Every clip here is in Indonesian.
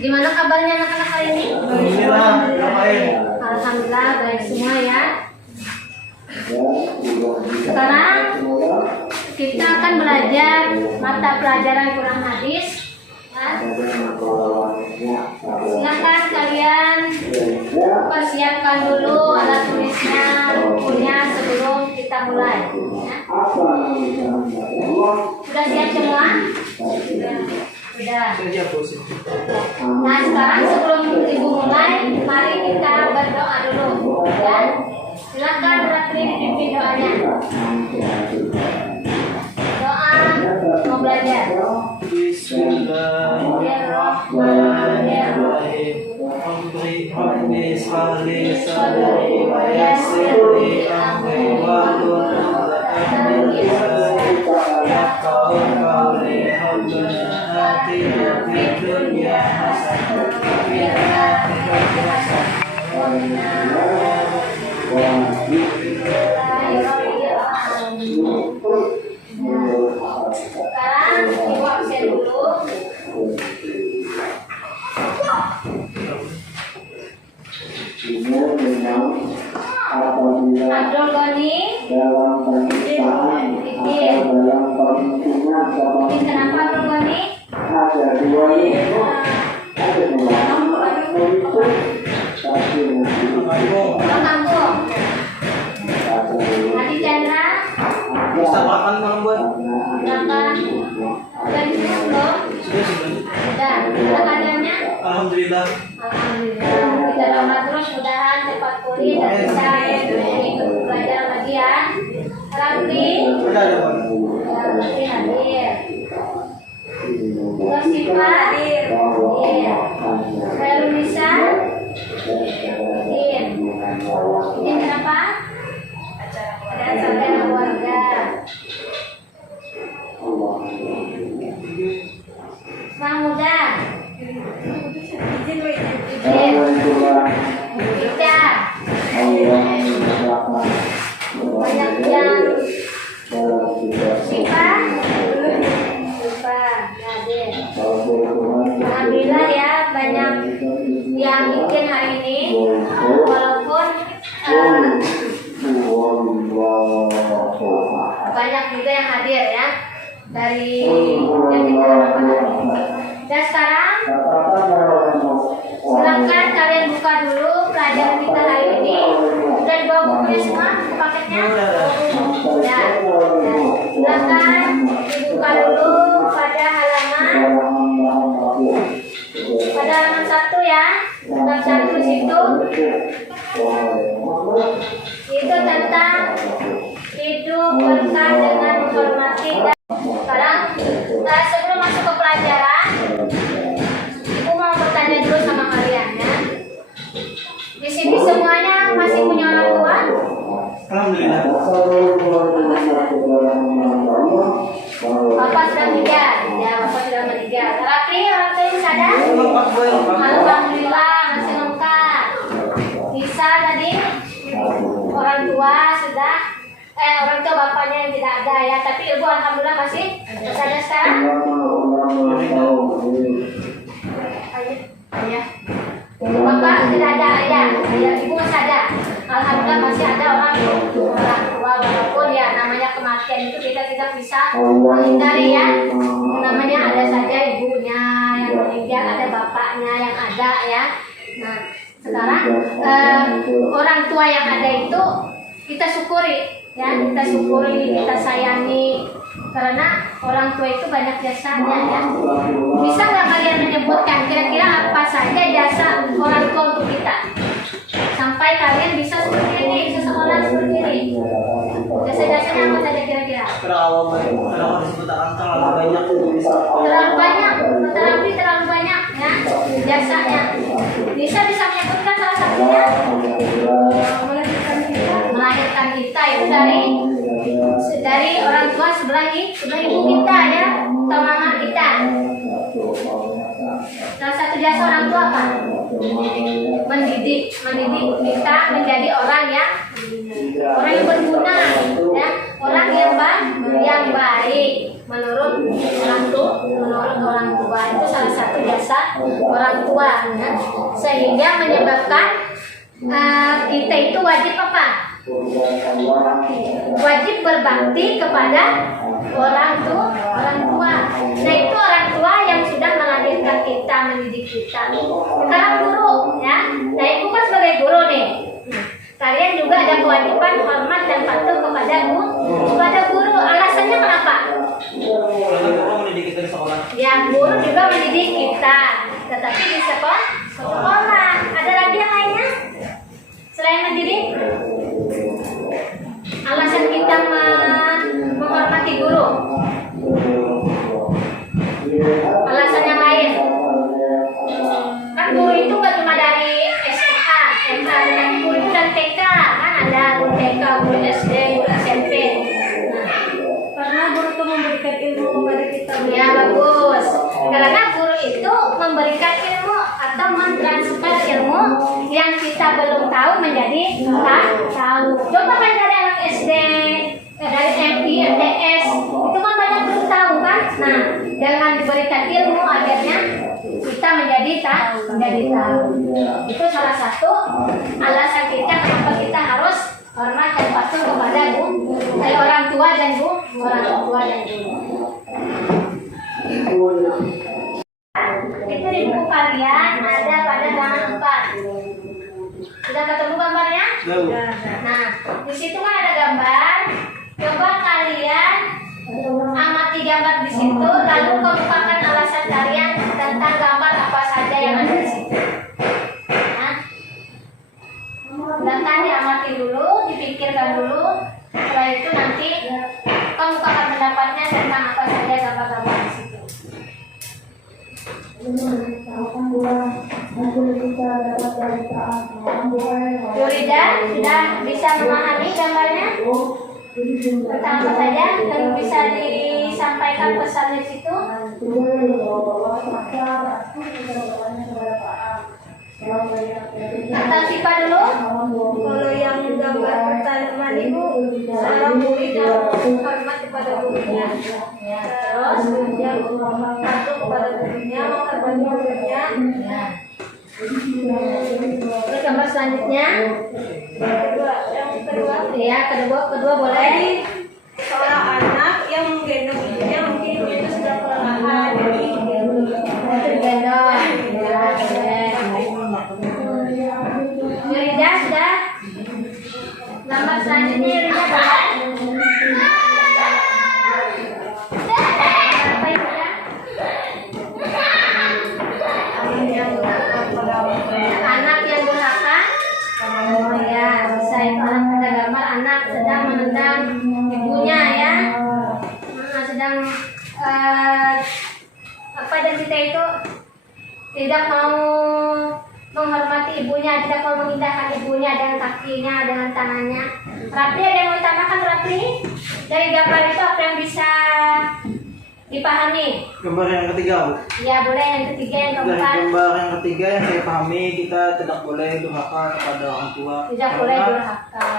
Gimana kabarnya anak-anak hari ini? Alhamdulillah baik semua ya. Sekarang kita akan belajar mata pelajaran Quran hadis. Silakan kalian persiapkan dulu alat tulisnya, bukunya sebelum kita mulai. Ya. Sudah siap semua? Sudah. Nah sekarang sebelum ibu mulai, mari kita berdoa dulu. Ya. Silakan beraktif dipimpin doanya. Doa mau belajar. Bismillahirrahmanirrahim. Rabbi shrah li sadri wa yassir li amri wahlul 'uqdatam min lisani yafqahu qawli. Rabbana atina fid dunya hasanah wa fil akhirati hasanah wa qina Sekarang ibu absen dulu. Abdul Ghani Idin. Kenapa Abdul Ghani? Kampung. Adi Chandra. Silakan membuat. Silakan. Sudah disuruh belum? Sudah. Sudah kadarnya? Alhamdulillah. Alhamdulillah. Kita doa terus mudahan cepat pulih dan bisa ikut belajar lagi ya. Rafli. Rafli hadir. Gosipa hadir. Khairunisa hadir. Ini kenapa? Ada acara keluarga. Mahmuda. Kita banyak yang Sipa hadir. Alhamdulillah ya banyak yang bikin hari ini walaupun banyak juga yang hadir ya dari yang kita harapkan hari ini. Dan sekarang silakan kalian buka dulu pelajaran kita hari ini. Sudah dibawa bukunya semua, paketnya? Ya. Silakan dibuka dulu pada halaman 1 ya. Halaman 1 situ. Itu tentang hidup berkah dengan menghormati. Dan sekarang sebelum masuk ke pelajaran, Ibu mau bertanya dulu sama kalian ya. Di sini semuanya masih punya orang tua? Alhamdulillah. Bapak sudah meninggal. Ya, Bapak sudah meninggal. Tapi orang tua masih ada? Alhamdulillah masih lengkap. Bisa tadi orang tua sudah orang tua bapaknya yang tidak ada ya, tapi ibu alhamdulillah masih ada sekarang. Ayah. Bapak tidak ada ayah ibu masih ada. Alhamdulillah masih ada orang tua walaupun ya namanya kematian itu kita tidak bisa menghindari ya. Namanya ada saja ibunya yang meninggal, ada bapaknya yang ada ya. Nah sekarang orang tua yang ada itu kita syukuri ya, kita syukuri, kita sayangi karena orang tua itu banyak jasanya ya. Bisa nggak kalian menyebutkan kira-kira apa saja jasa orang tua untuk kita sampai kalian bisa seperti ini, bisa sekolah seperti ini? Jasa-jasanya apa saja kira-kira? Terlalu banyak ya jasanya. Bisa menyebutkan salah satunya? Melahirkan kita itu dari orang tua sebelah ibu kita ya, atau mama kita. Salah satu jasa orang tua apa? Mendidik kita menjadi orang yang berguna ya, orang yang baik menurut orang tua itu salah satu jasa jasa orang tua, ya. Sehingga menyebabkan kita itu wajib apa? Wajib berbakti kepada orang tua. Nah itu orang tua yang sudah melahirkan kita, mendidik kita. Sekarang guru, ya. Nah ibu kan sebagai guru nih. Kalian juga ada kewajiban hormat dan patuh kepada guru. Alasannya kenapa? Kalau guru mendidik kita di sekolah. Ya guru juga mendidik kita, tetapi di sekolah. Ada lagi yang lainnya selain mendidik? Alasan kita menghormati guru. Alasan yang lain. Kan guru itu nggak cuma dari SMA, MA, dan guru itu dari TK, kan ada guru TK, guru SD, guru SMP. Karena guru itu memberikan ilmu kepada kita. Ya bagus. Karena guru itu memberikan ilmu atau mentransfer ilmu yang kita belum tahu menjadi tahu. Coba kan dari anak SD, dari MP, MTS, itu kan banyak belum tahu kan? Nah, dengan diberikan ilmu akhirnya kita menjadi tahu. Itu salah satu alasan kita kenapa kita harus hormat dan patuh kepada orang tua dan guru. Itu di buku kalian ada pada halaman 4. Sudah ketemu gambarnya? Nah, di situ kan ada gambar. Coba kalian amati gambar di situ, lalu kemukakan alasan kalian tentang gambar apa saja yang ada di situ. Nah, silakan diamati dulu, dipikirkan dulu. Setelah itu nanti kemukakan pendapatnya tentang apa saja gambar-gambar di situ. Yurida sudah bisa memahami gambarnya tentang apa saja dan bisa disampaikan pesan di situ. Tentang sifat dulu. Kalau yang gambar pertama ibu, seorang murid yang hormat kepada gurunya. Terus yang patuh kepada gurunya, menghormati gurunya. Terus gambar selanjutnya. Yang kedua, Ya, kedua boleh. jadi seorang anak yang menggendong ibunya, mungkin ibunya itu sudah kelelahan, jadi Gendong. Ya, boleh. Yurida sudah. Gambar selanjutnya Yurida boleh. Apa Yurida? Anak yang durhaka. Oh ya, bisa itu anak pada gambar anak sedang menendang ibunya ya. Sedang apa dan kita itu tidak mau menghormati ibunya, tidak mau mengindahkan ibunya dengan kakinya, dengan tangannya. Rapli ada yang mau ditambahkan Rapli? Dari gambar itu apa yang bisa dipahami? Gambar yang ketiga, Bu. Ya boleh yang ketiga, yang Dari keempat. gambar yang ketiga yang saya pahami, kita tidak boleh durhaka kepada orang tua. Tidak boleh Karena durhaka.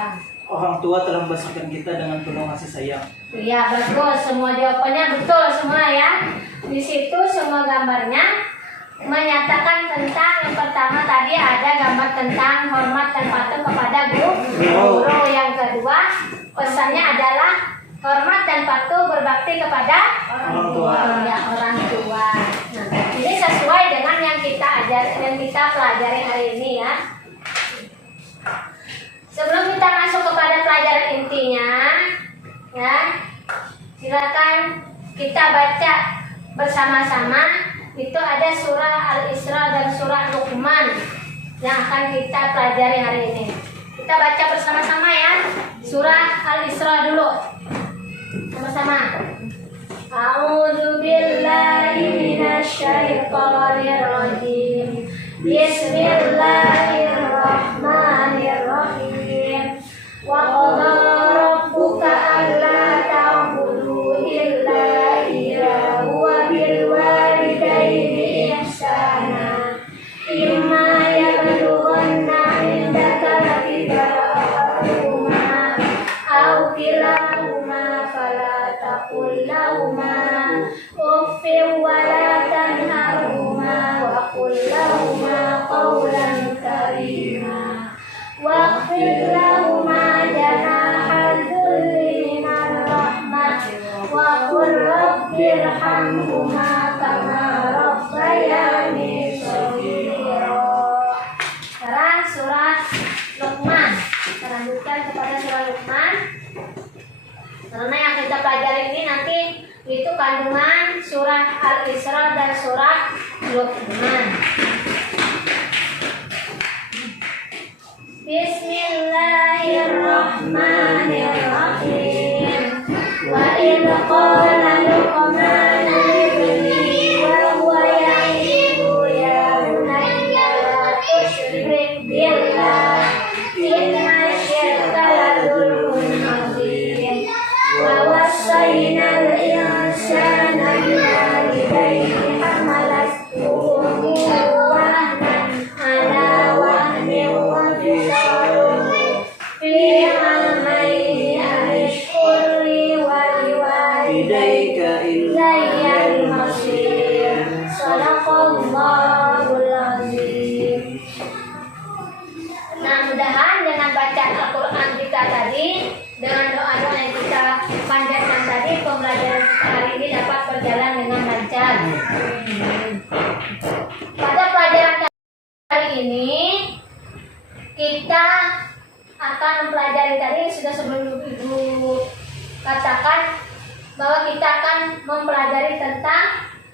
orang tua telah membesarkan kita dengan penuh kasih sayang. Iya bagus, semua jawabannya betul semua ya. Di situ semua gambarnya menyatakan tentang yang pertama tadi ada gambar tentang hormat dan patuh kepada guru. Yang kedua pesannya adalah hormat dan patuh berbakti kepada Orang tua. Ya, orang tua. Nah, ini sesuai dengan yang kita pelajari hari ini ya. Sebelum kita masuk kepada pelajaran intinya, ya, silakan kita baca bersama-sama. Itu ada surah Al-Isra dan surah Luqman yang akan kita pelajari hari ini. Kita baca bersama-sama ya. Surah Al-Isra dulu. Sama-sama. A'udzu billahi minasyaitonir rajim. Bismillahirrahmanirrahim. Wa qala rabbuka alla ta'budu illa iyyahu wa bil walidayni ihsana. Imma yablughanna 'indaka al-kibara ahaduhuma aw kilahuma fala taqul lahumā uffin wa la tanharhumā wa warhamhuma kama rabbayani shaghira. Sekarang surat Luqman. Kita lanjutkan kepada surat Luqman. Karena yang kita pelajari ini nanti itu kandungan surat Al-Isra dan surat Luqman. Bismillahirrahmanirrahim. Wa idh qala Luqman libnihi wa huwa ya'iduhu ya bunayya la tusyrik billah inna syirka la dzulmun adzim. Wa wassaynal insana biwalidayhi hamalathu ummuhu wahnan ala wahnin wa fisaluhu fi amaini an ishkur li wa liwalidayka ilayya al-masir. Shadaqallahul azim. Nah, mudahan dengan bacaan Al-Quran kita tadi, dengan doa-doa yang kita panjatkan tadi, pembelajaran kita hari ini dapat berjalan dengan lancar. Pada pelajaran kali ini, kita akan mempelajari tadi, sudah sebelum Ibu katakan bahwa kita akan mempelajari tentang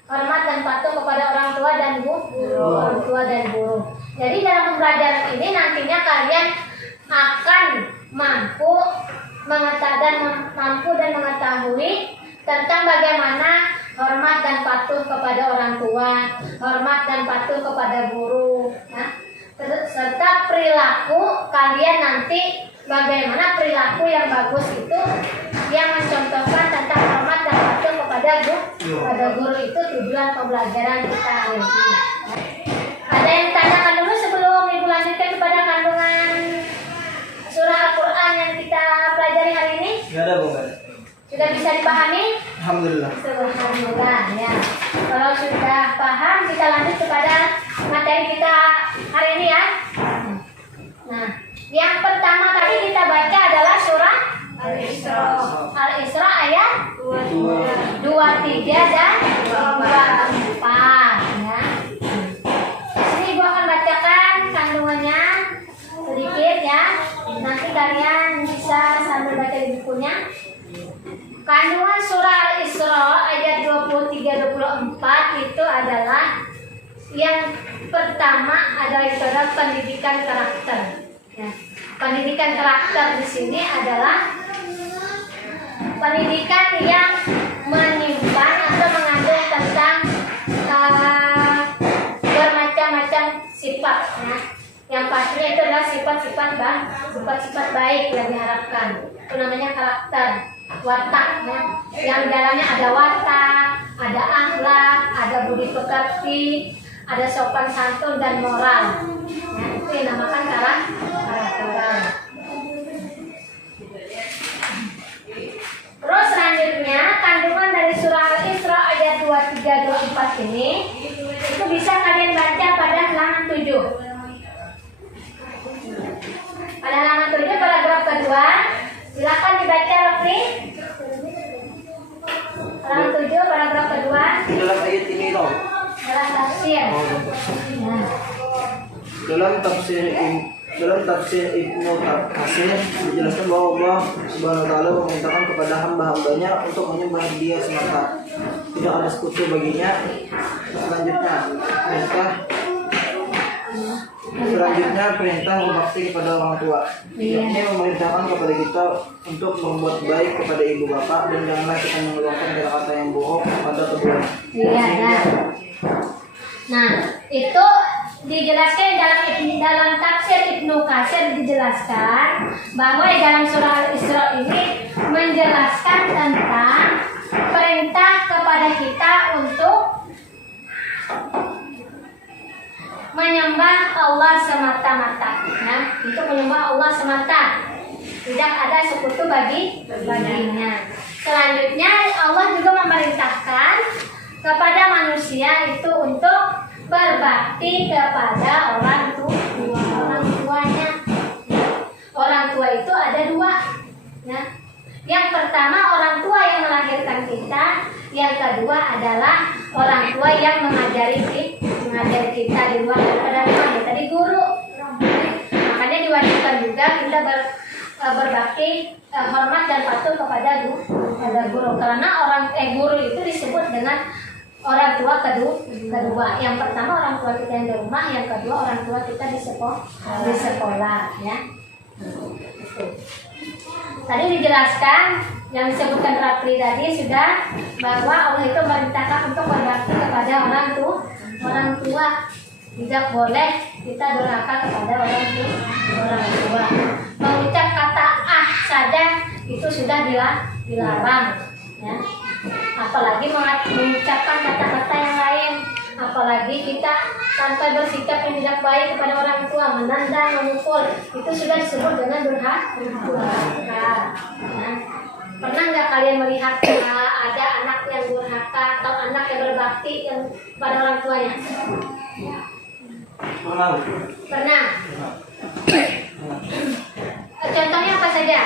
hormat dan patuh kepada orang tua dan guru. Jadi dalam pembelajaran ini nantinya kalian akan mampu mengetahui tentang bagaimana hormat dan patuh kepada orang tua, hormat dan patuh kepada guru, ya. Serta perilaku kalian nanti, bagaimana perilaku yang bagus itu yang mencontohkan tentang hormat dan patuh kepada guru itu tujuan pembelajaran kita hari ini. Ada yang tanyakan dulu sebelum Ibu lanjutkan kepada kandungan surah Al-Quran yang kita pelajari hari ini? Gak ada, Bu. Sudah bisa dipahami? Alhamdulillah. Alhamdulillah, ya. Kalau sudah paham, kita lanjut kepada materi kita hari ini, ya. Nah, yang pertama tadi kita baca adalah surah Al-Isra. Al-Isra ayat 23 dan 24, ya. Sini Ibu akan bacakan kandungannya sedikit, ya. Nanti kalian bisa sambil baca di bukunya. Kandungan surah Al-Isra ayat 23-24 itu adalah yang pertama adalah pendidikan karakter. Ya. Pendidikan karakter di sini adalah pendidikan yang menyimpan atau mengandung tentang bermacam-macam sifat. Ya. Yang pastinya itu adalah sifat-sifat baik yang diharapkan. Itu namanya karakter. Watak, ya. Yang di dalamnya ada watak, ada akhlak, ada budi pekerti, ada sopan santun dan moral, ya. Itu yang dinamakan karakter. Terus selanjutnya kandungan dari surah Al-Isra ayat 23-24 ini itu bisa kalian baca pada halaman 7. Pada halaman 7 paragraf kedua, silakan dibaca, Rafli. Halaman 7 paragraf kedua. Dalam ayat ini loh. Dalam tafsir. Dalam tafsir Ibnu Katsir dijelaskan bahwa Allah Subhanahu wa taala memerintahkan kepada hamba-hambanya untuk menyembah Dia semata. Tidak ada sekutu baginya. Selanjutnya perintah berbakti kepada orang tua. Ini memerintahkan kepada kita untuk membuat baik kepada ibu bapak dan janganlah kita mengeluarkan kata-kata yang bohong kepada keduanya. Iya. Nah, itu dijelaskan dalam tafsir Ibnu Katsir dijelaskan bahwa di dalam surah Al-Isra ini menjelaskan tentang perintah kepada kita untuk menyembah Allah semata-mata, ya, untuk menyembah Allah semata, tidak ada sekutu baginya. Selanjutnya Allah juga memerintahkan kepada manusia itu untuk berbakti kepada orang tuanya. Orang tua itu ada dua, ya. Yang pertama orang tua yang melahirkan kita, Yang kedua adalah orang tua yang mengajari kita di luar daripada rumah. Ya, tadi guru. Makanya diwajibkan juga kita berbakti, hormat dan patuh kepada guru. Karena guru itu disebut dengan orang tua kedua. Yang pertama orang tua kita yang di rumah, yang kedua orang tua kita di sekolah, ya. Tadi dijelaskan yang disebutkan Rapli tadi sudah, bahwa Allah itu merintahkan untuk berbakti kepada orang tua. Tidak boleh kita durhaka kepada orang tua. Mengucap kata saja itu sudah dilarang, ya. Apalagi mengucapkan kata-kata yang lain, apalagi kita sampai bersikap yang tidak baik kepada orang tua, menendang, memukul, itu sudah disebut dengan durhaka. Ya. Pernah nggak kalian melihat ada anak yang durhaka atau anak yang berbakti yang pada orang tuanya? Pernah. Contohnya apa saja?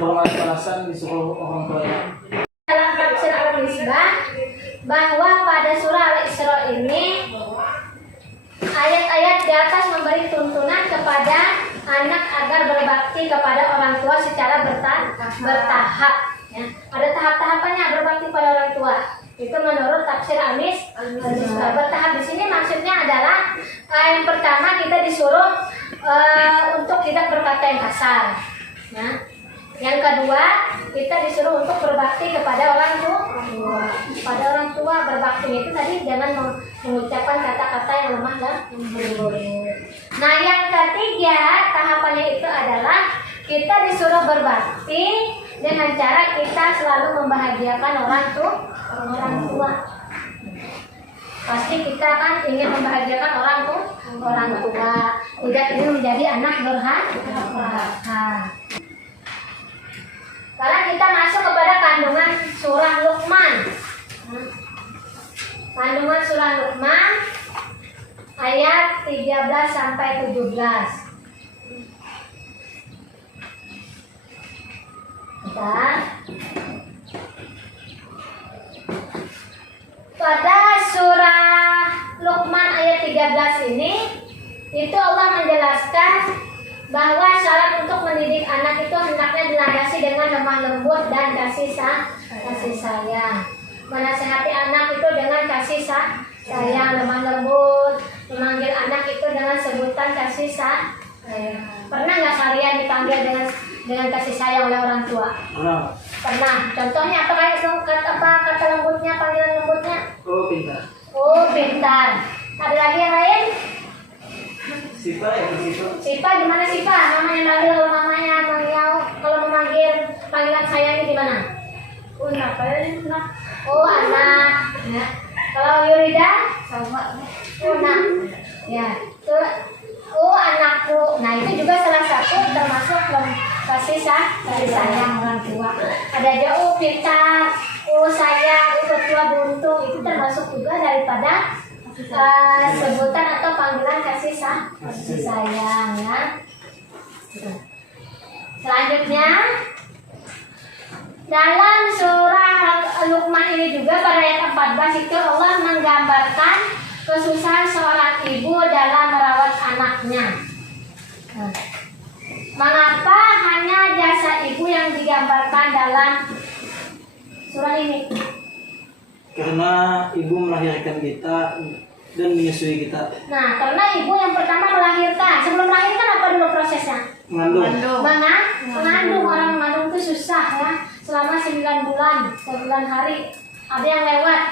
Bermalas-malasan disuruh orang tuanya. Dalam tafsir Al-Misbah, bahwa pada surah Al-Isra ini ayat-ayat di atas memberi tuntunan kepada anak agar berbakti kepada orang tua secara bertahap. Ya. Ada tahap-tahapannya berbakti pada orang tua. Itu menurut tafsir Al-Misbah. Bertahap di sini maksudnya adalah yang pertama kita disuruh untuk tidak berkata yang kasar. Ya. Yang kedua, kita disuruh untuk berbakti kepada orang tua. Pada orang tua berbakti itu tadi jangan mengucapkan kata-kata yang lemah dan buruk. Nah, yang ketiga tahapannya itu adalah kita disuruh berbakti dengan cara kita selalu membahagiakan orang tua. Pasti kita kan ingin membahagiakan orang tua, tidak ingin menjadi anak durhaka. Sekarang kita masuk kepada kandungan surah Luqman. Kandungan surah Luqman ayat 13 sampai 17. Bentar. Pada surah Luqman ayat 13 ini itu Allah menjelaskan bahwa syarat untuk mendidik anak itu hendaknya dilandasi dengan lemah lembut dan kasih sayang. Menasihati anak itu dengan kasih sayang, lemah lembut. Memanggil anak itu dengan sebutan kasih sayang. Pernah nggak kalian dipanggil dengan kasih sayang oleh orang tua? Pernah. Contohnya apa kata lembutnya, panggilan lembutnya? Oh, pintar. Ada lagi yang lain? Sipa. Sipa gimana Sipa? Namanya Nabil, kalau mamanya kalau memanggil panggilan sayangnya gimana? Oh, anak. Ya. Kalau Yurida? Sama. Anak. Ya. Oh, anakku. Nah, itu juga salah satu termasuk kasih sayang orang tua. Ada aja pintar, sayang, tua buntu, itu termasuk juga daripada sebutan atau panggilan kasih sayang, ya. Selanjutnya dalam surah Luqman ini juga pada ayat 14 itu Allah menggambarkan kesusahan seorang ibu dalam merawat anaknya. Mengapa hanya jasa ibu yang digambarkan dalam surah ini? Karena ibu melahirkan kita dan menyusui kita. Nah, karena ibu yang pertama melahirkan. Sebelum melahirkan apa dulu prosesnya? Mengandung. Mengandung. Orang mengandung itu susah, ya. Selama 9 bulan, 9 hari. Ada yang lewat.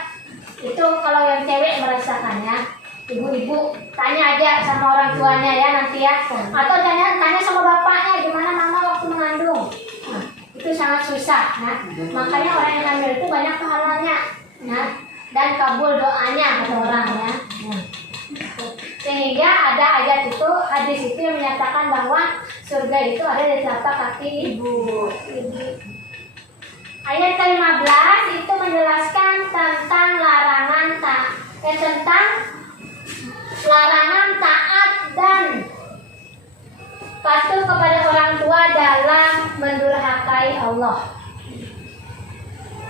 Itu kalau yang cewek merasakan, ya. Ibu-ibu tanya aja sama orang tuanya, ya, nanti, ya. Atau tanya sama bapaknya gimana mama waktu mengandung. Nah, itu sangat susah, ya. Makanya orang yang hamil itu banyak pahalanya, ya. Dan kabul doanya kata orang, ya. Sehingga ada ayat itu, hadis itu yang menyatakan bahwa surga itu ada di telapak kaki ibu. Ayat ke-15 itu menjelaskan tentang larangan taat dan patuh kepada orang tua dalam mendurhakai Allah.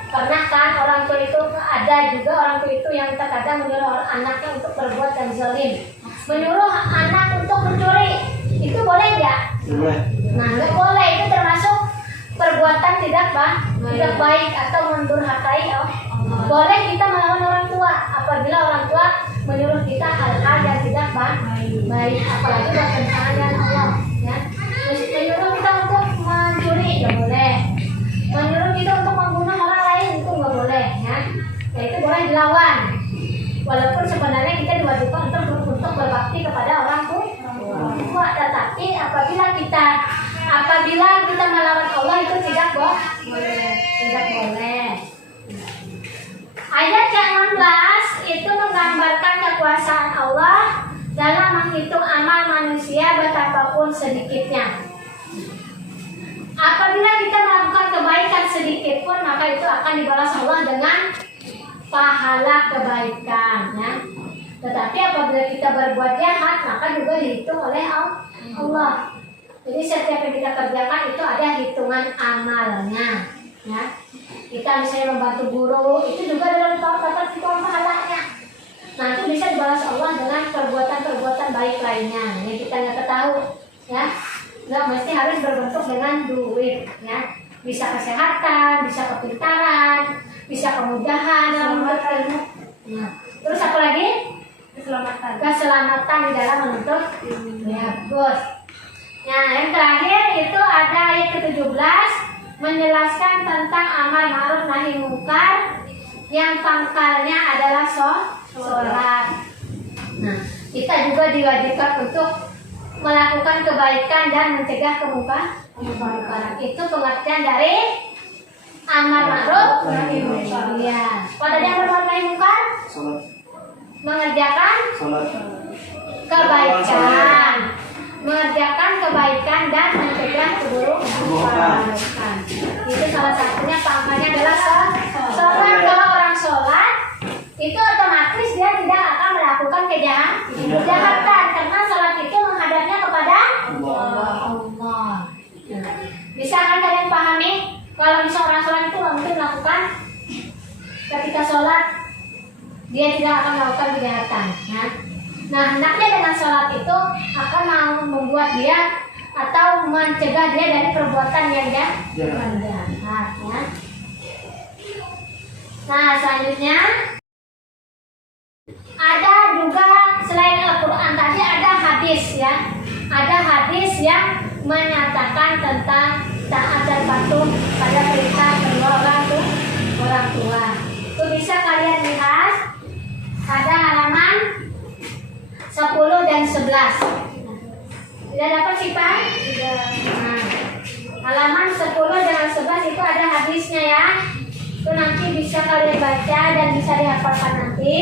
Pernah kan orang tua itu ada juga orang tua itu yang terkadang menyuruh anaknya untuk berbuat yang zalim, menyuruh anak untuk mencuri, itu boleh nggak? Boleh. Nah, nggak boleh, itu termasuk perbuatan tidak baik atau mendurhakai Allah. Boleh kita melawan orang tua apabila orang tua menyuruh kita hal-hal yang tidak baik, apalagi bertentangan dengan Allah. Ya. Terus menyuruh kita untuk mencuri nggak boleh, menyuruh kita untuk membunuh orang lain itu nggak boleh. Ya, itu boleh dilawan. Walaupun sebenarnya kita diwajibkan untuk berbakti kepada orang tua, tetapi apabila kita melawan Allah itu tidak boleh. Ayat yang 16 itu menggambarkan kekuasaan Allah dalam menghitung amal manusia betapapun sedikitnya. Apabila kita melakukan kebaikan sedikit pun, maka itu akan dibalas Allah dengan pahala kebaikan. Ya. Tetapi apabila kita berbuat jahat, maka juga dihitung oleh Allah. Jadi setiap yang kita kerjakan itu ada hitungan amalnya. Ya. Kita misalnya membantu guru, itu juga dalam catatan hitungan pahalanya. Nah, itu bisa dibalas Allah dengan perbuatan-perbuatan baik lainnya yang kita nggak ketahui. Ya. Nggak mesti harus berbentuk dengan duit. Ya. Bisa kesehatan, bisa kepintaran, bisa kemudahan dalam ilmu. Nah, terus apa lagi? Keselamatan di dalam menuntut. Ya, bagus. Nah, yang terakhir itu ada ayat ke-17 menjelaskan tentang amal ma'ruf nahi mungkar yang pangkalnya adalah sholat. Nah, kita juga diwajibkan untuk melakukan kebaikan dan mencegah kemungkaran. Itu pengertian dari amal ma'ruf nahi mungkar. Ya. Pada yang berbuat nahi mungkar, mengerjakan kebaikan. Mengerjakan kebaikan dan mencegah keburukan. Itu salah satunya pangkalnya adalah sholat. Kalau orang sholat itu otomatis dia tidak akan melakukan kejahatan karena sholat itu menghadapnya kepada Allah. Bisa kan kalian pahami? Kalau misalnya orang sholat itu nggak mungkin melakukan, ketika sholat dia tidak akan melakukan kejahatan. Nah, hendaknya dengan sholat itu akan membuat dia atau mencegah dia dari perbuatan yang jahat. Ya. Nah, selanjutnya ada juga selain Al-Quran tadi ada hadis ya. Ada hadis yang menyatakan tentang taat dan patuh pada perintah kedua orang tua. Itu bisa kalian lihat pada halaman 10 dan 11. Sudah dapat sih Pak? Nah, halaman 10 dan 11 itu ada hadisnya ya. Itu nanti bisa kalian baca dan bisa dihafalkan nanti.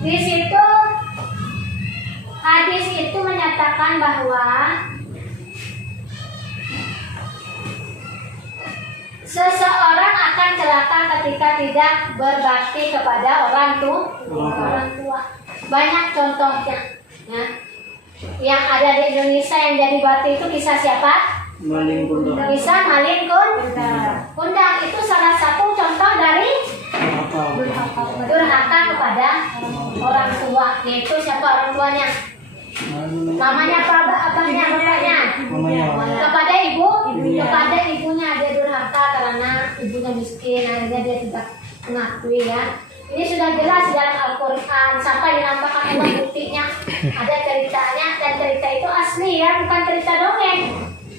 Di situ hadis itu menyatakan bahwa seseorang akan celaka ketika tidak berbakti kepada orang tua. Banyak contohnya ya. Yang ada di Indonesia yang jadi bakti itu kisah siapa? Maling kundang. Kisah maling kundang. Itu salah satu contoh dari durhaka kepada orang tua. Yaitu siapa orang tuanya? Mamanya apa? Abangnya, bapaknya? Kepada kepada ibunya dia durhaka karena ibunya miskin, akhirnya dia tidak mengakui ya. Ini sudah jelas dalam Al-Quran sampai dinampakkan Allah buktinya. Ada ceritanya dan cerita itu asli ya, bukan cerita dongeng.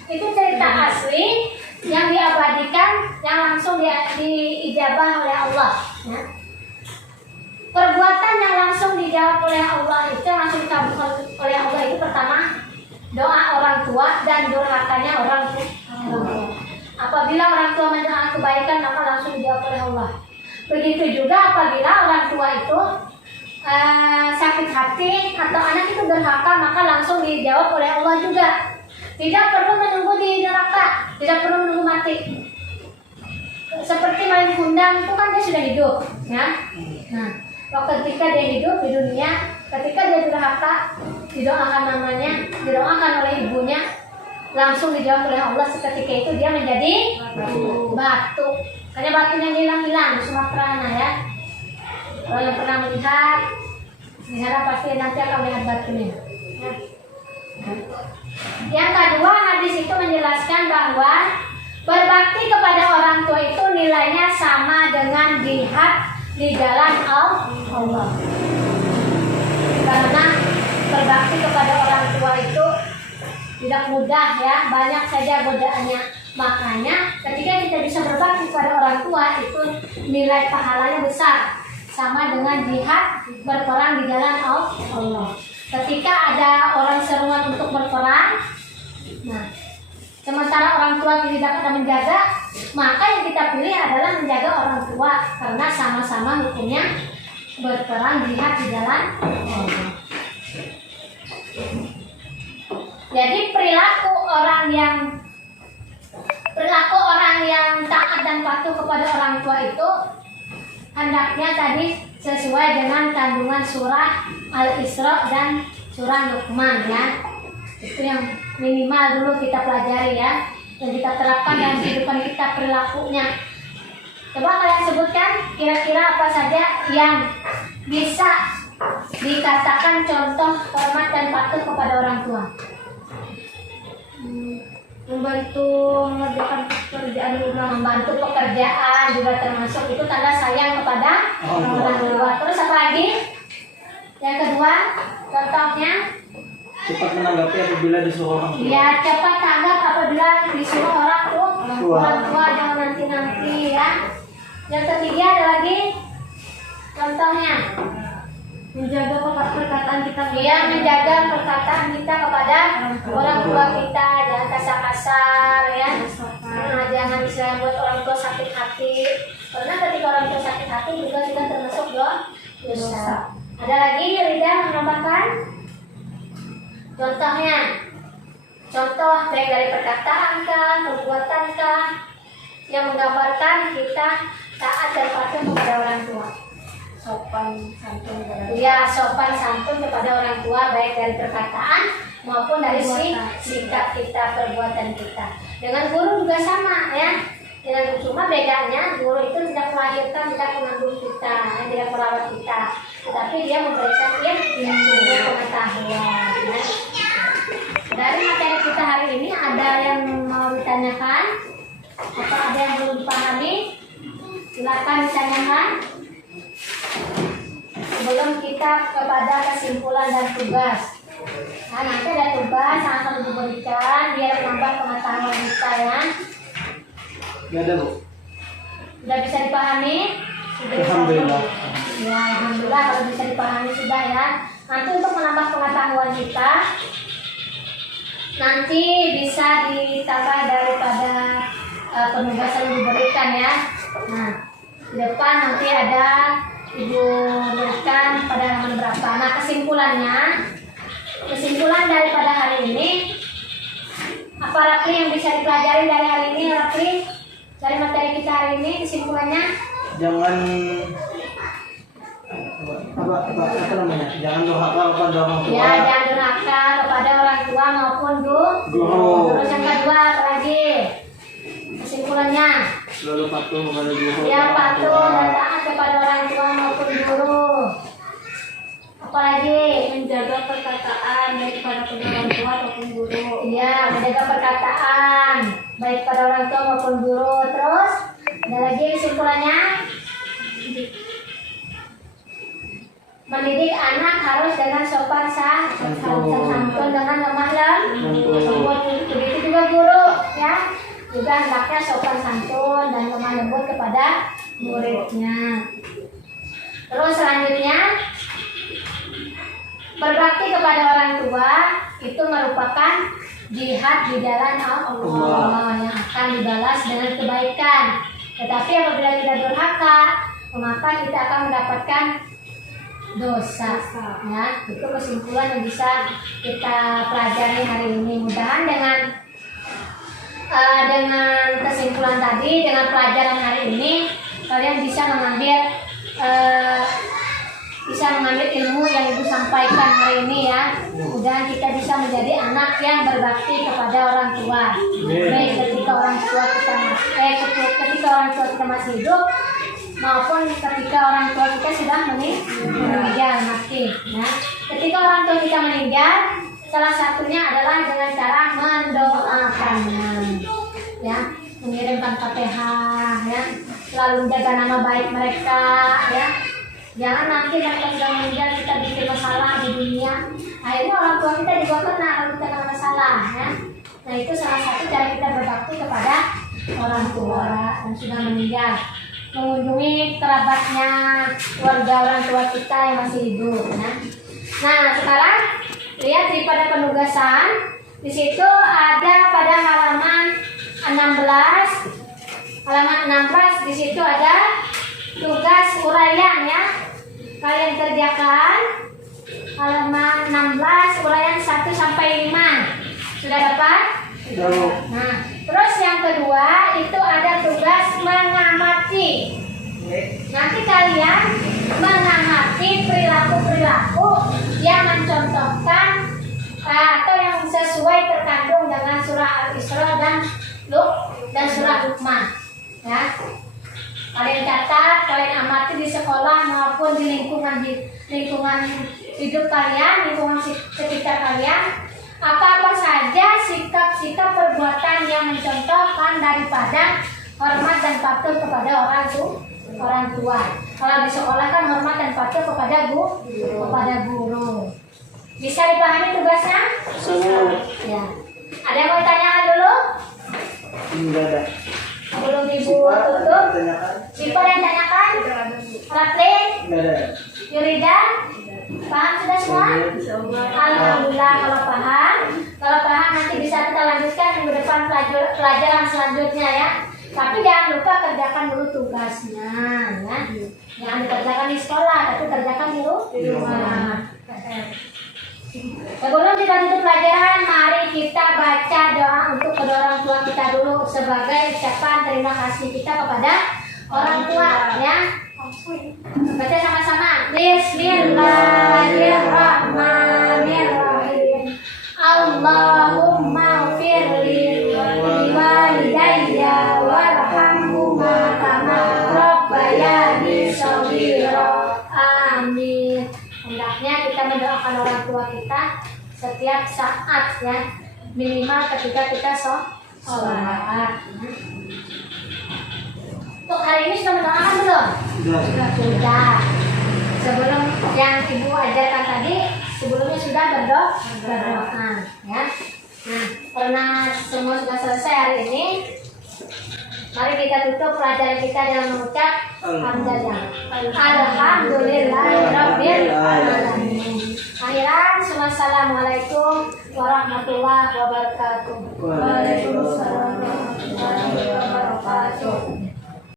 Itu cerita asli yang diabadikan, yang langsung diijabah oleh Allah. Ya. Perbuatan yang langsung dijawab oleh Allah itu langsung dikabulkan oleh Allah itu pertama doa orang tua dan durhakanya orang tua. Apabila orang tua mendoakan kebaikan maka langsung dijawab oleh Allah. Begitu juga apabila orang tua itu sakit hati atau anak itu durhaka maka langsung dijawab oleh Allah juga. Tidak perlu menunggu di neraka, tidak perlu menunggu mati. Seperti maling kundang itu kan dia sudah hidup, ya. Nah, ketika dia hidup di dunia, ketika dia durhaka, didoakan namanya, didoakan oleh ibunya, langsung dijawab oleh Allah. Seketika itu dia menjadi batu. Karena batunya hilang-hilang di Sumatera ya. Kalau yang pernah melihat, di sana pasti nanti akan melihat batunya. Yang kedua, hadis itu menjelaskan bahwa berbakti kepada orang tua itu nilainya sama dengan jihad di jalan Allah. Karena berbakti kepada orang tua itu tidak mudah ya, banyak saja godaannya. Makanya ketika kita bisa berbakti kepada orang tua itu nilai pahalanya besar, sama dengan jihad berperang di jalan Allah. Ketika ada orang seruan untuk berperang, nah sementara orang tua tidak akan menjaga, maka yang kita pilih adalah menjaga orang tua karena sama-sama hukumnya berperang jihad di jalan Allah. Jadi perilaku orang yang taat dan patuh kepada orang tua itu hendaknya tadi sesuai dengan kandungan surah Al-Isra dan surah Luqman ya. Itu yang minimal dulu kita pelajari ya, dan kita terapkan dalam kehidupan kita perilakunya. Coba kalian sebutkan kira-kira apa saja yang bisa dikatakan contoh hormat dan patuh kepada orang tua. Membantu mengerjakan pekerjaan rumah. Membantu pekerjaan juga termasuk, itu tanda sayang kepada orang tua. Terus apa lagi? Yang kedua, contohnya Cepat menanggapi apabila disuruh orang tua. ya cepat tanggap apabila disuruh orang tua, jangan nanti ya. Yang ketiga ada lagi contohnya, Menjaga perkataan kita. dia menjaga perkataan kita kepada orang tua kita, jangan kasar-kasar ya. Nah, jangan istilahnya buat orang tua sakit hati, karena ketika orang tua sakit hati juga kita termasuk dosa. Ada lagi Rida menambahkan? Contohnya, contoh baik dari perkataan kah, perbuatan kah, yang menggambarkan kita taat dan patuh kepada orang tua. Sopan santun. Ya, sopan santun kepada orang tua baik dari perkataan maupun dari sikap kita, perbuatan kita. Dengan guru juga sama ya. Dengan cuma bedanya guru itu tidak melahirkan, tidak mengandung kita, tidak merawat kita, tetapi dia memberikan ilmu pengetahuan. Ya. Dari materi kita hari ini ada yang mau ditanyakan? Apa ada yang belum dipahami? Silakan ditanyakan. Sebelum kita kepada kesimpulan dan tugas. Nah, nanti ada tugas yang akan diberikan biar menambah pengetahuan kita ya. Ya ada Bu. Sudah bisa dipahami? Sudah bisa? Alhamdulillah. Ya, alhamdulillah kalau bisa dipahami sudah ya. Nanti untuk menambah pengetahuan kita, nanti bisa ditambah daripada penugasan yang diberikan ya. Nah, di depan nanti ada Ibu berikan pada halaman berapa. Nah, kesimpulan daripada hari ini, apa Rapli yang bisa dipelajari dari hari ini, Rapli? Dari materi kita hari ini, kesimpulannya? Jangan apa namanya? Jangan durhaka kepada orang tua. Ya, jangan durhaka kepada orang tua maupun guru. Terus yang kedua apa lagi? Kesimpulannya? Selalu patuh kepada guru. Ya, patuh dan taat kepada orang tua maupun guru. Apalagi? Menjaga perkataan baik pada orang tua ataupun guru. Iya, menjaga perkataan baik pada orang tua maupun guru. Terus ada lagi kesimpulannya? Mendidik anak harus dengan sopan santun dengan lemah lembut. Begitu juga guru ya, juga hendaknya sopan santun dan lemah lembut kepada muridnya. Terus selanjutnya, berbakti kepada orang tua itu merupakan jihad di jalan Allah yang akan dibalas dengan kebaikan. Tetapi apabila kita durhaka, maka kita akan mendapatkan dosa. Ya, itu kesimpulan yang bisa kita pelajari hari ini. Mudahan dengan kesimpulan tadi, dengan pelajaran hari ini, kalian bisa mengambil bisa mengambil ilmu yang Ibu sampaikan hari ini ya. Mudah-mudahan kita bisa menjadi anak yang berbakti kepada orang tua. Baik ketika orang tua kita ketika orang tua kita masih hidup maupun ketika orang tua kita sudah meninggal mati. Ya. Ketika orang tua kita meninggal, salah satunya adalah dengan cara mendoakannya. Ya, mengirimkan Fatihah ya. Selalu menjaga nama baik mereka ya. Jangan nanti mereka sudah meninggal kita bikin masalah di dunia. Akhirnya orang tua kita juga kena kalau kita kena masalah ya. Nah itu salah satu cara kita berbakti kepada orang tua yang sudah meninggal. Mengunjungi kerabatnya, keluarga orang tua kita yang masih hidup ya. Nah sekarang lihat daripada penugasan di situ ada pada halaman 16. Halaman 16 di situ ada tugas uraian ya. Kalian kerjakan halaman 16 uraian 1 sampai 5. Sudah dapat? Nah, terus yang kedua itu ada tugas mengamati. Nanti kalian mengamati perilaku-perilaku yang mencontohkan atau yang sesuai terkandung dengan surah Al-Isra dan surah Luqman. Ya, kalian catat, kalian amati di sekolah maupun di lingkungan hidup kalian, lingkungan sekitar kalian, apa-apa saja sikap-sikap perbuatan yang mencontohkan daripada hormat dan patuh kepada orang tua. Kalau di sekolah kan hormat dan patuh kepada guru. Bisa dipahami tugasnya? Ya. Ada yang mau tanyakan dulu? Enggak ada. Sebelum Ibu tutup, siapa yang tanyakan? Ratlin? Enggak ada. Yurida? Paham sudah semua? Alhamdulillah kalau paham. Kalau paham nanti bisa kita lanjutkan minggu depan pelajaran selanjutnya ya. Tapi jangan lupa kerjakan dulu tugasnya ya. Jangan dikerjakan di sekolah, tapi kerjakan dulu di rumah. Sebelum kita tutup pelajaran, mari kita baca doa untuk kedua orang tua kita dulu sebagai ucapan terima kasih kita kepada orang tua ya. Baca sama-sama. Bismillahirrahmanirrahim. Allahumma firli liwalidayya warhamhuma kama rabbayani shaghira. Amin. Hendaknya kita mendoakan orang tua kita setiap saat ya, minimal ketika kita sholat. Untuk hari ini sudah mendoakan belum? Sudah. Sebelum yang Ibu ajarkan tadi, sebelumnya sudah berdoa ya. Nah, karena semua sudah selesai hari ini, mari kita tutup pelajaran kita dengan mengucap hamdalah. Alhamdulillahirabbil alamin. Akhiran, wassalamualaikum warahmatullahi wabarakatuh.